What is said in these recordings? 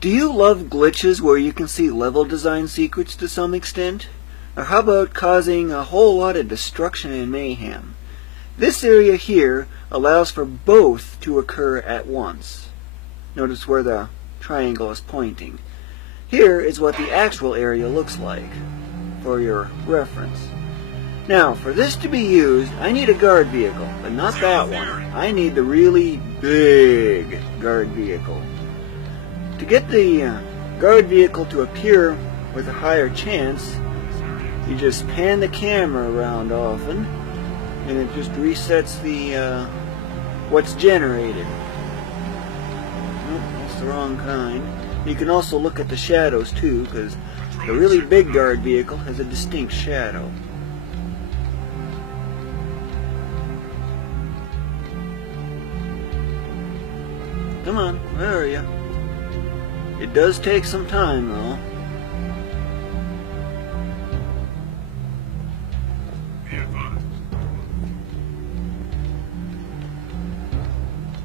Do you love glitches where you can see level design secrets to some extent? Or how about causing a whole lot of destruction and mayhem? This area here allows for both to occur at once. Notice where the triangle is pointing. Here is what the actual area looks like, for your reference. Now, for this to be used, I need a guard vehicle, but not that one. I need the really big guard vehicle. To get the guard vehicle to appear with a higher chance, you just pan the camera around often, and it just resets the what's generated. Oh, that's the wrong kind. You can also look at the shadows too, because the really big guard vehicle has a distinct shadow. Come on, where are you? It does take some time, though.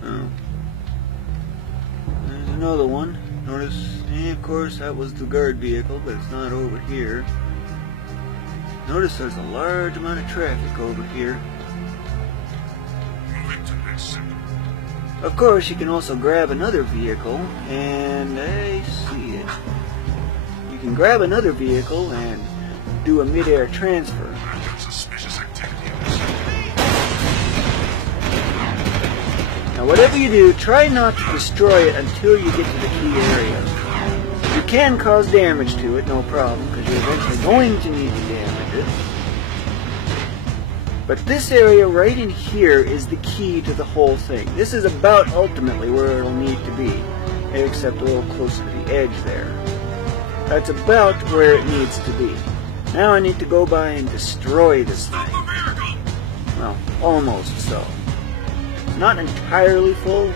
Oh. There's another one. Notice, of course, that was the guard vehicle, but it's not over here. Notice there's a large amount of traffic over here. Of course, you can also grab another vehicle, and I see it. You can grab another vehicle and do a mid-air transfer. Now, whatever you do, try not to destroy it until you get to the key area. You can cause damage to it, no problem, because you're eventually going to need to damage it. But this area right in here is the key to the whole thing. This is about ultimately where it'll need to be, except a little closer to the edge there. That's about where it needs to be. Now I need to go by and destroy this thing. Well, almost so. It's not entirely full,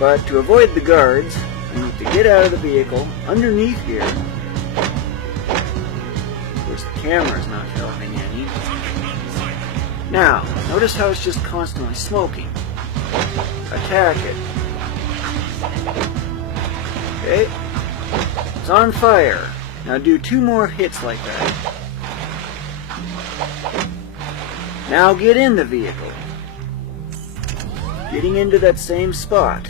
but to avoid the guards, I need to get out of the vehicle underneath here. Of course, the camera's not helping any. Now, notice how it's just constantly smoking. Attack it. Okay. It's on fire. Now do 2 more hits like that. Now get in the vehicle. Getting into that same spot.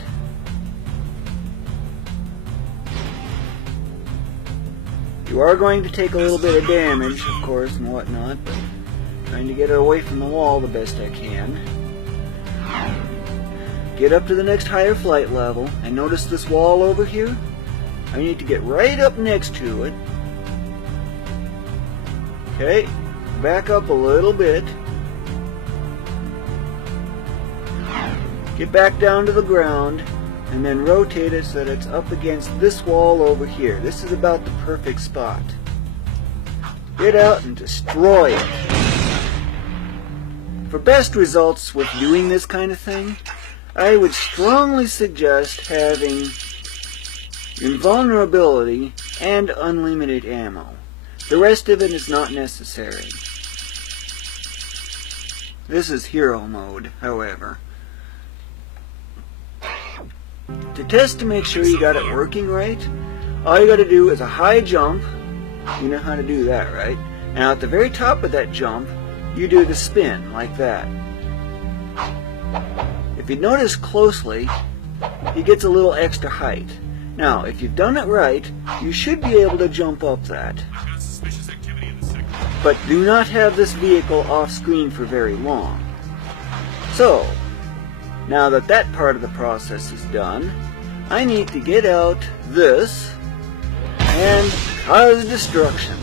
You are going to take a little bit of damage, of course, and whatnot, but trying to get her away from the wall the best I can. Get up to the next higher flight level, and notice this wall over here? I need to get right up next to it. Okay, back up a little bit. Get back down to the ground, and then rotate it so that it's up against this wall over here. This is about the perfect spot. Get out and destroy it. For best results with doing this kind of thing, I would strongly suggest having invulnerability and unlimited ammo. The rest of it is not necessary. This is hero mode, however. To test to make sure you got it working right, all you got to do is a high jump. You know how to do that, right? Now at the very top of that jump, you do the spin, like that. If you notice closely, he gets a little extra height. Now, if you've done it right, you should be able to jump up that. But do not have this vehicle off screen for very long. So, now that that part of the process is done, I need to get out this and cause destruction.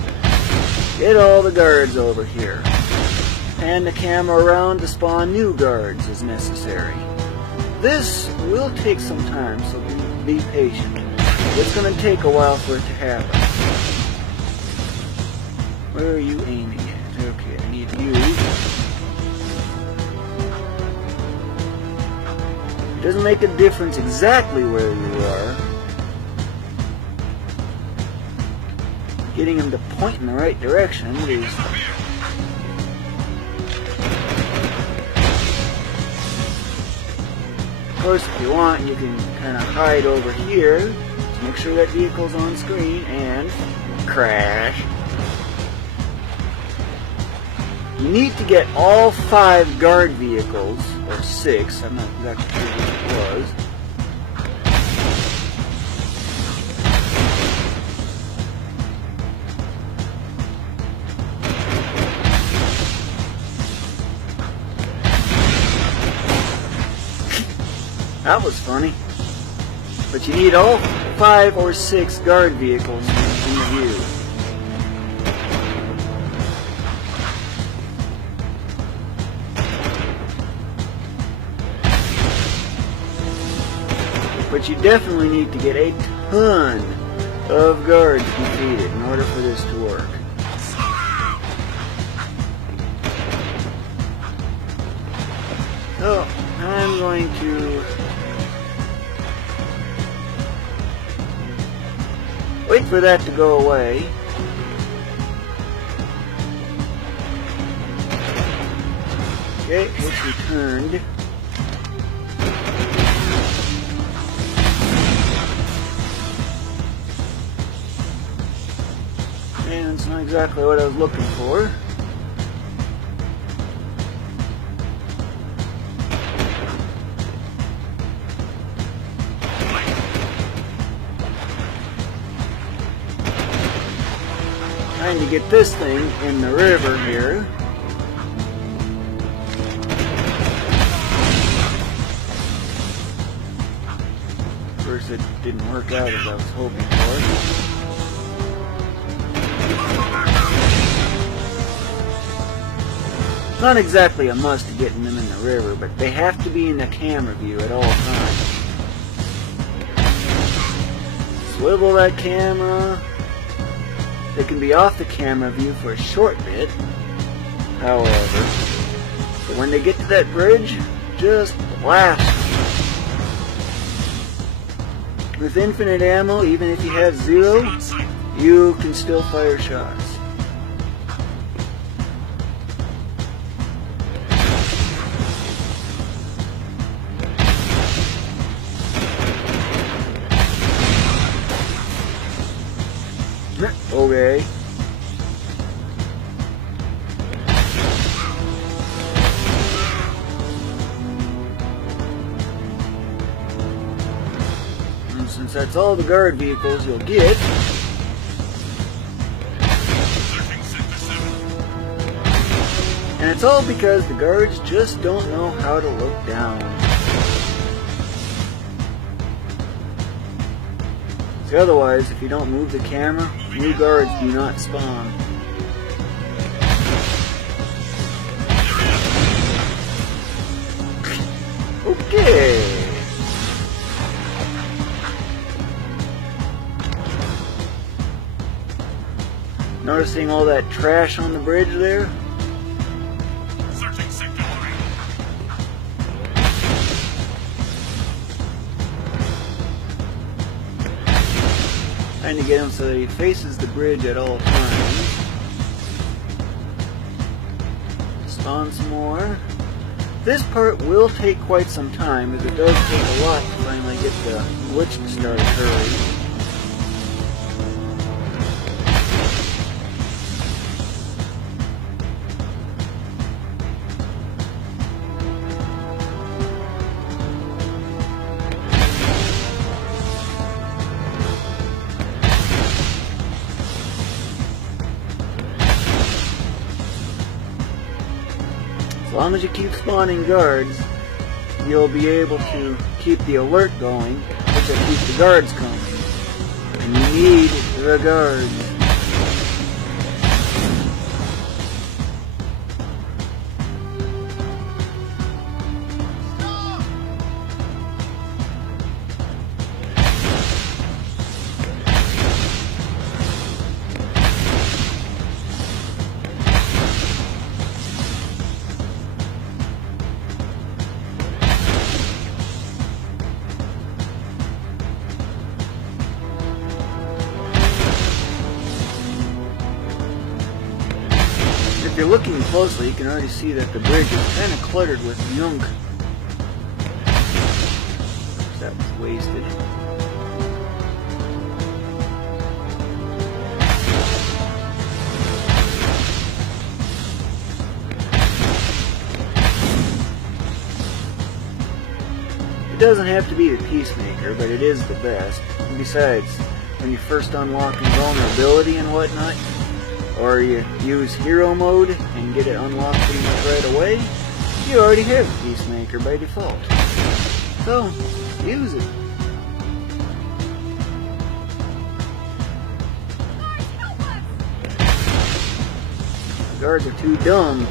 Get all the guards over here. Pan the camera around to spawn new guards as necessary. This will take some time, so be patient. It's going to take a while for it to happen. Where are you aiming at? Okay, I need you. It doesn't make a difference exactly where you are. Getting him to point in the right direction is... Of course, if you want, you can kind of hide over here. make sure that vehicle's on screen, and crash. You need to get all 5 guard vehicles, or 6, I'm not exactly sure which it was. That was funny. But you need all 5 or 6 guard vehicles in the view. But you definitely need to get a ton of guards defeated in order for this to work. So, I'm going to wait for that to go away. Okay, it's returned. And it's not exactly what I was looking for. Trying to get this thing in the river here. Of course, it didn't work out as I was hoping for. It's not exactly a must to getting them in the river, but they have to be in the camera view at all times. Swivel that camera. They can be off the camera view for a short bit, however. But when they get to that bridge, just blast them. With infinite ammo, even if you have 0, you can still fire shots. Okay. And since that's all the guard vehicles you'll get, and it's all because the guards just don't know how to look down. Otherwise, if you don't move the camera, new guards do not spawn. Okay. Noticing all that trash on the bridge there? Trying to get him so that he faces the bridge at all times. Spawn some more. This part will take quite some time, as it does take a lot to finally get the glitch to start occurring. As long as you keep spawning guards, you'll be able to keep the alert going, which will keep the guards coming. And you need the guards. If you're looking closely, you can already see that the bridge is kind of cluttered with junk. That was wasted. doesn't have to be the Peacemaker, but it is the best. And besides, when you first unlock invulnerability and whatnot, or you use hero mode and get it unlocked pretty much right away, you already have the Peacemaker by default. So, use it. The guards are too dumb.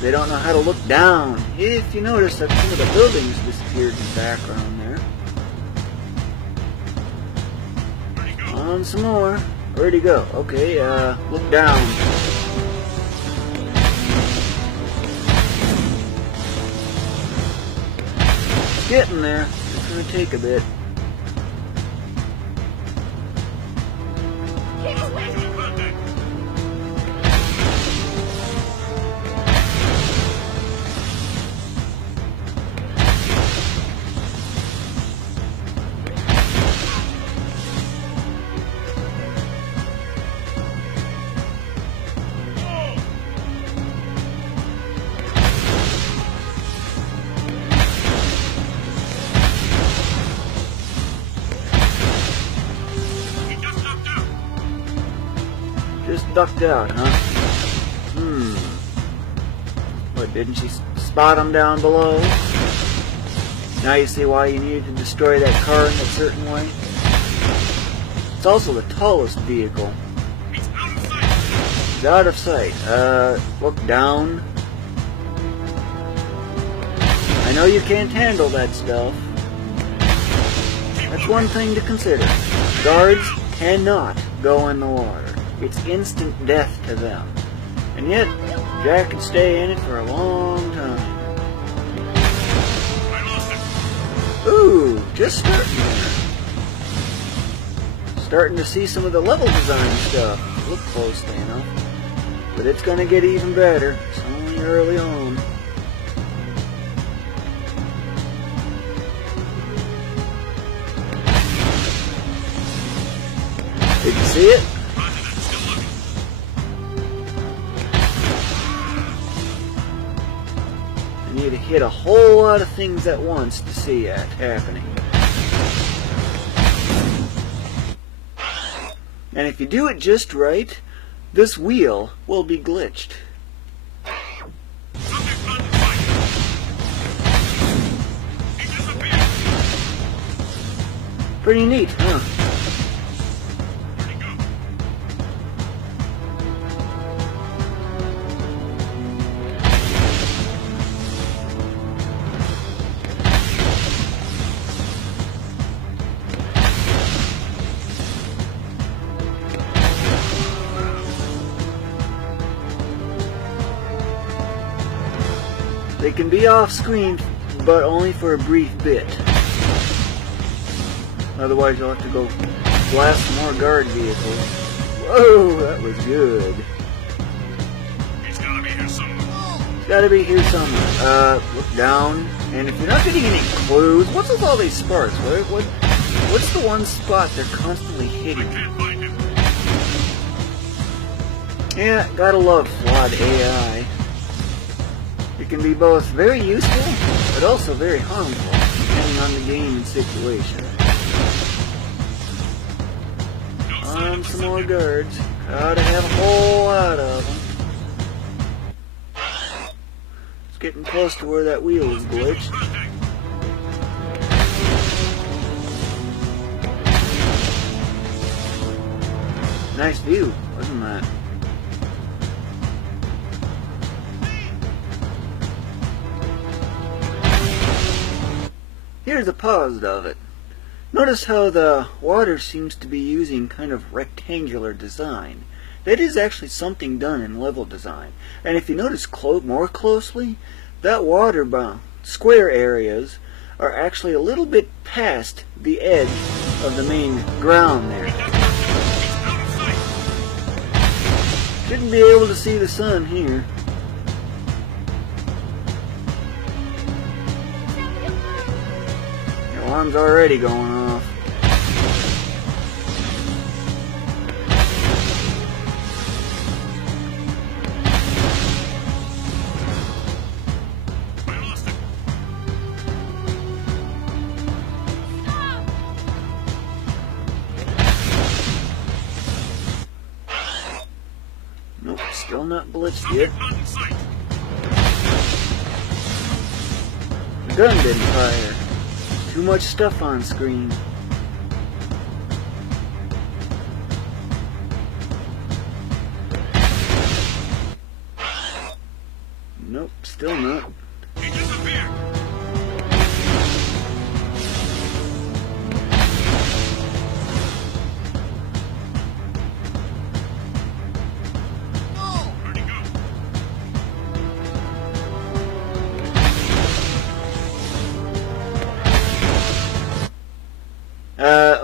They don't know how to look down. If you notice that some of the buildings disappeared in the background there. On some more. Where'd he go? Okay, look down. It's getting there. It's gonna take a bit. Just ducked out, huh? What, didn't she spot him down below? Now you see why you needed to destroy that car in a certain way? It's also the tallest vehicle. It's out of sight! It's out of sight. Look down. I know you can't handle that stuff. That's one thing to consider. Guards cannot go in the water. It's instant death to them. And yet, Jack could stay in it for a long time. I lost it! Ooh, just starting to see some of the level design stuff. Look closely enough. But it's gonna get even better. It's only early on. Did you see it? I need to hit a whole lot of things at once to see that happening. And if you do it just right, this wheel will be glitched. Subject under fire! He disappeared! Pretty neat, huh? Where'd he go? They can be off screen, but only for a brief bit. Otherwise you'll have to go blast some more guard vehicles. Whoa, that was good. He's gotta be here somewhere. It's gotta be here somewhere. Look down, and if you're not getting any clues, what's with all these sparks? What's the one spot they're constantly I hitting? can't find him. Yeah, gotta love flawed AI. It can be both very useful, but also very harmful, depending on the game and situation. No sign On of the some more subject. guards. Gotta have a whole lot of them. It's getting close to where that wheel is glitched. Contact. Nice view, wasn't that? Here's a pause of it. Notice how the water seems to be using kind of rectangular design. That is actually something done in level design. And if you notice more closely, that water square areas are actually a little bit past the edge of the main ground there. He's out of sight! Shouldn't be able to see the sun here. The alarm's already going off. I lost it. Still not blitzed yet. Not in sight. The gun didn't fire. Too much stuff on screen. Nope, still not. He disappeared. Where'd he go?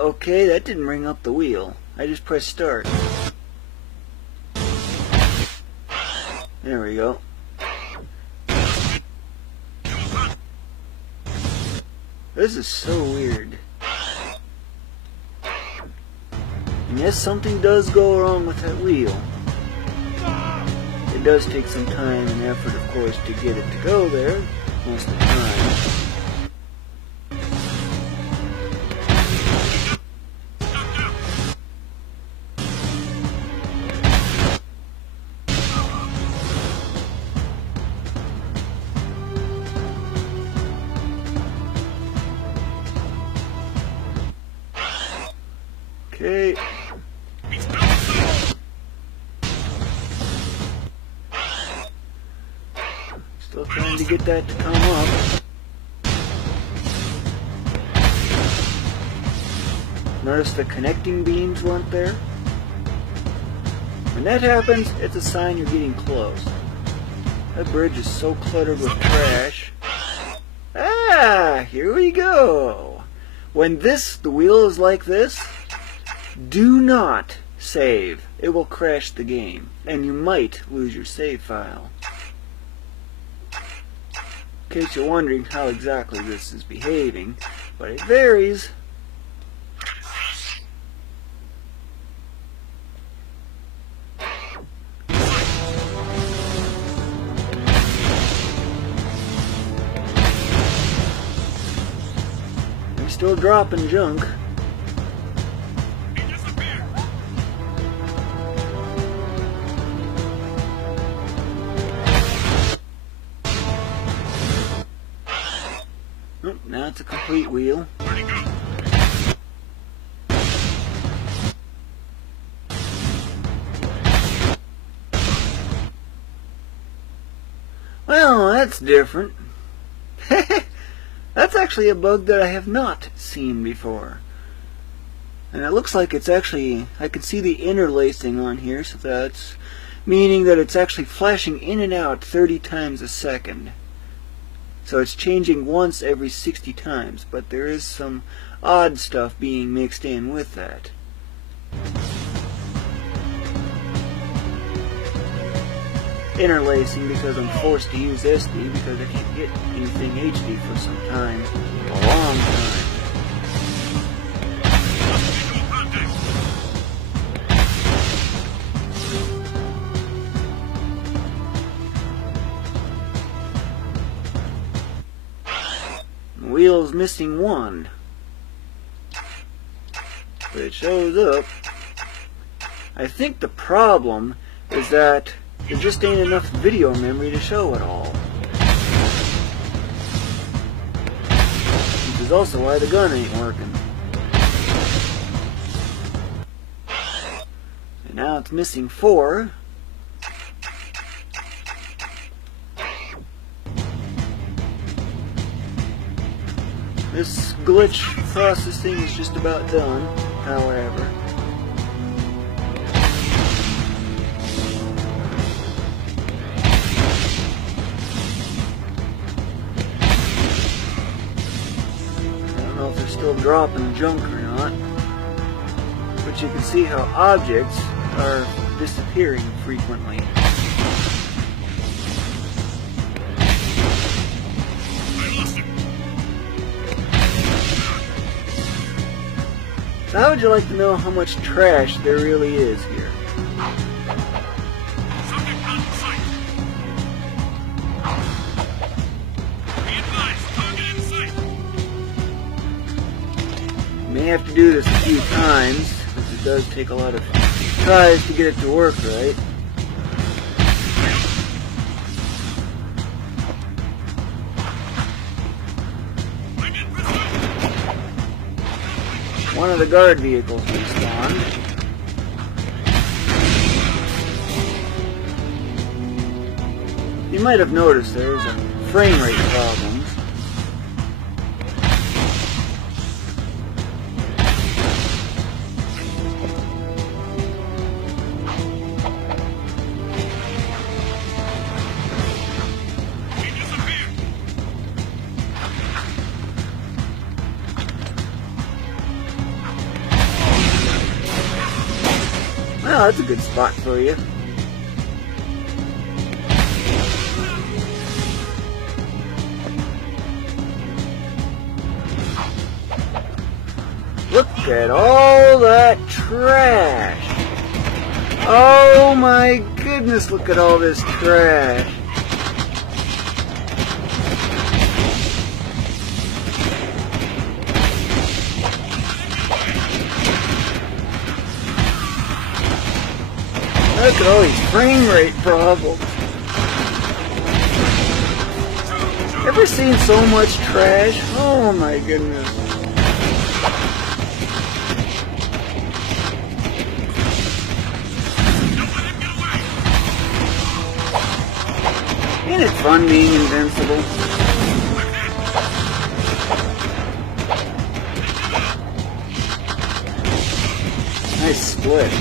Okay, that didn't bring up the wheel. I just pressed start. There we go. This is so weird. And yes, something does go wrong with that wheel. It does take some time and effort, of course, to get it to go there, most of the time. Okay. Still trying to get that to come up. Notice the connecting beams weren't there. When that happens, it's a sign you're getting close. That bridge is so cluttered with trash. Ah, here we go. When the wheel is like this, do not save. It will crash the game, and you might lose your save file. In case you're wondering how exactly this is behaving, but it varies. I'm still dropping junk. Nope, now it's a complete wheel. Where'd he go? Well, that's different. That's actually a bug that I have not seen before. And it looks like it's actually, I can see the interlacing on here, so that's meaning that it's actually flashing in and out 30 times a second. So it's changing once every 60 times, but there is some odd stuff being mixed in with that. Interlacing because I'm forced to use SD because I can't get anything HD for some time. A long time. The wheel's missing one. But it shows up. I think the problem is that there just ain't enough video memory to show it all. Which is also why the gun ain't working. And now it's missing 4. This glitch processing is just about done, however. Still dropping junk or not, but you can see how objects are disappearing frequently. So how would you like to know how much trash there really is here? Subject out in sight. Be advised, target in sight. May have to do this a few times, because it does take a lot of tries to get it to work right. one of the guard vehicles respawned. You might have noticed there's a frame rate problem. Well, that's a good spot for you. Look at all that trash. Oh my goodness, look at all this trash. Look at all these frame rate problems. Ever seen so much trash? Oh my goodness. Ain't it fun being invincible? Nice split.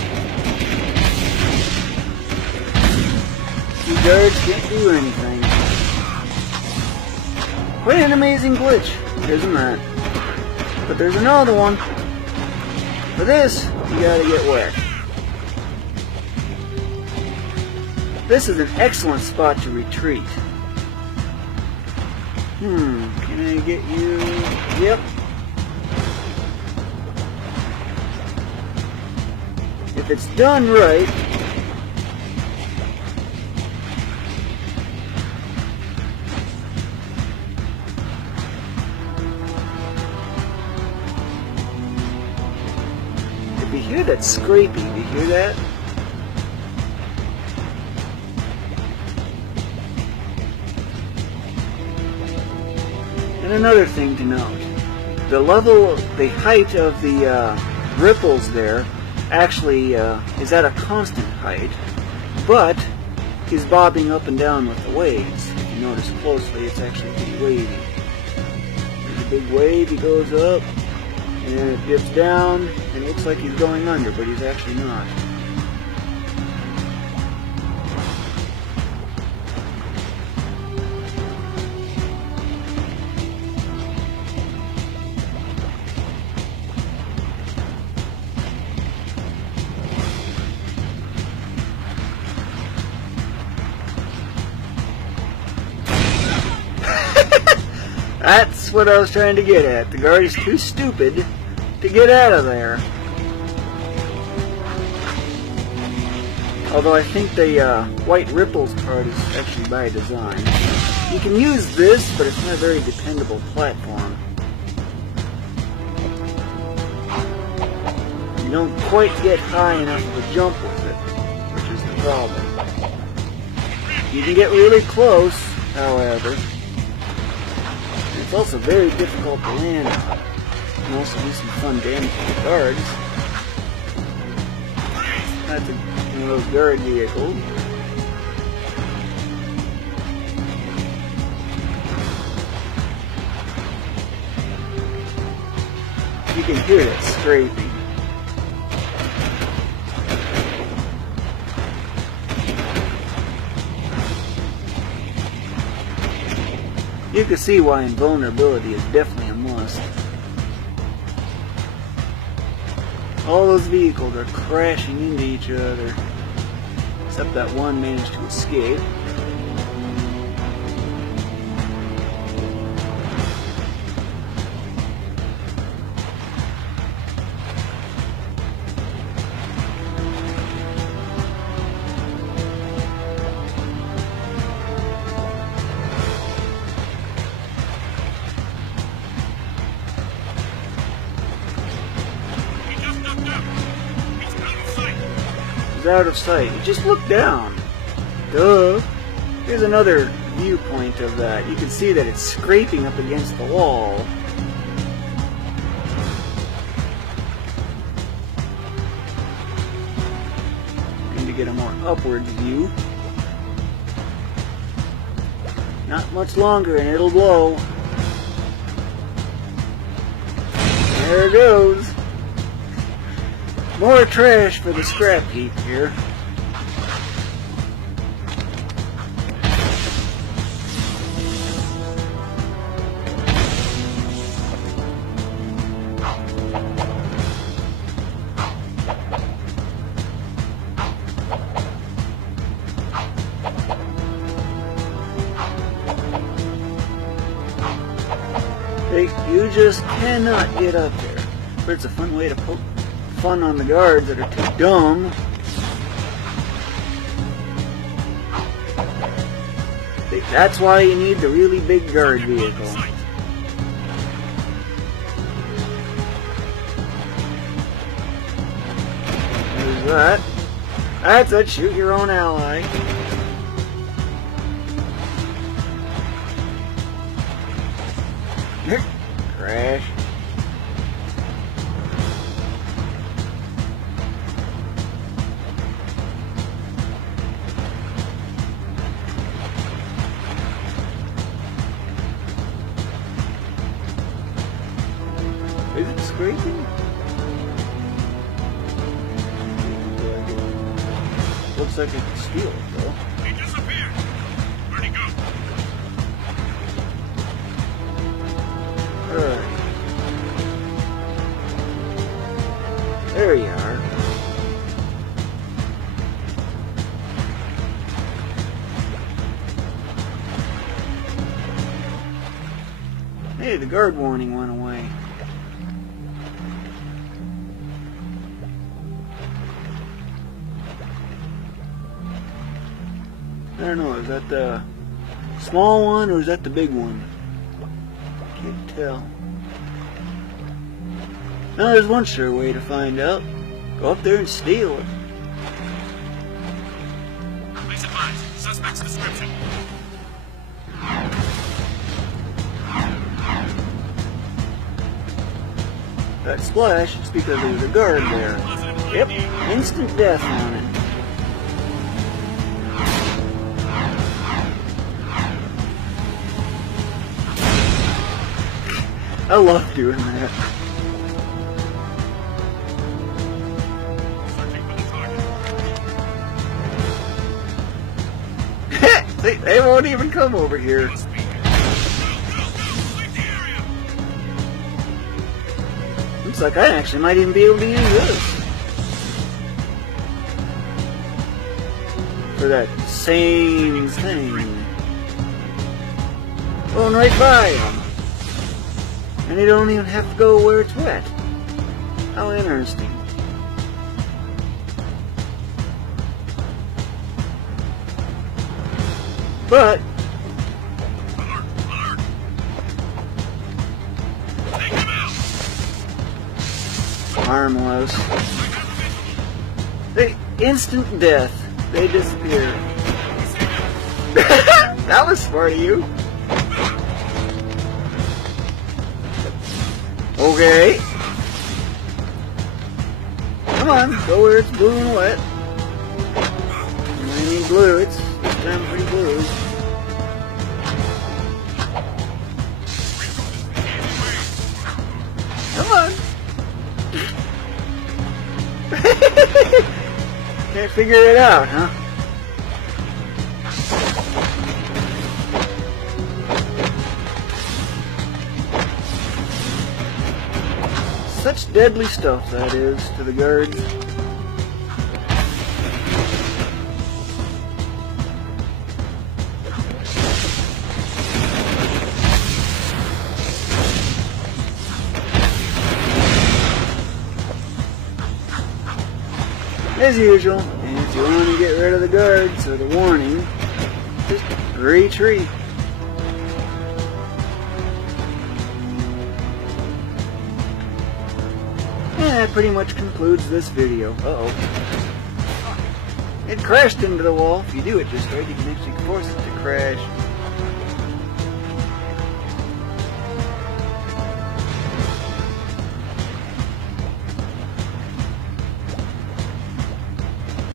You guards can't do anything. What an amazing glitch, isn't that? But there's another one. For this, you gotta get wet. This is an excellent spot to retreat. Can I get you? Yep. If it's done right, if you hear that scraping, do you hear that? And another thing to note, the height of the ripples there actually is at a constant height, but is bobbing up and down with the waves. If you notice closely, it's actually pretty wavy. There's a big wave, he goes up, and then it dips down, and it looks like he's going under, but he's actually not. That's what I was trying to get at. The guard is too stupid to get out of there. Although I think the white ripples part is actually by design. You can use this, but it's not a very dependable platform. You don't quite get high enough of a jump with it, which is the problem. You can get really close, however. It's also very difficult to land on. You can also do some fun damage to the guards. That's one of those guard vehicles. You can hear that scraping. You can see why invulnerability is definitely a must. All those vehicles are crashing into each other, except that one managed to escape. Out of sight. You just look down. Duh. Here's another viewpoint of that. You can see that it's scraping up against the wall. to get a more upward view. Not much longer and it'll blow. There it goes. More trash for the scrap heap here. You just cannot get up there. But it's a fun way to poke fun on the guards that are too dumb. That's why you need the really big guard vehicle. There's that. That's it, shoot your own ally. Crash. Is it scraping? Looks like it can steal it though. He disappeared. Where'd he go? Alright. There you are. Hey, the guard warning went away. I don't know, is that the small one or is that the big one? Can't tell. Now there's one sure way to find out. Go up there and steal it. Please advise. Suspect's description. That splash is because there's a guard there. Yep, instant death on it. I love doing that. Searching for the target. They won't even come over here. Must be here. Sweep the area. Looks like I actually might even be able to use this. For that same thing. Going right by them. And you don't even have to go where it's wet. How interesting. But Alert! Alert! Take him out! harmless. They instant death. They disappear. That was smart of you. Okay. Come on, go where it's blue and wet. And I need blue, it's this time pretty blue. Come on. Can't figure it out, huh? Such deadly stuff that is to the guards. As usual, if you want to get rid of the guards or the warning, just retreat. And that pretty much concludes this video. Uh-oh. It crashed into the wall. If you do it just right, you can actually force it to crash.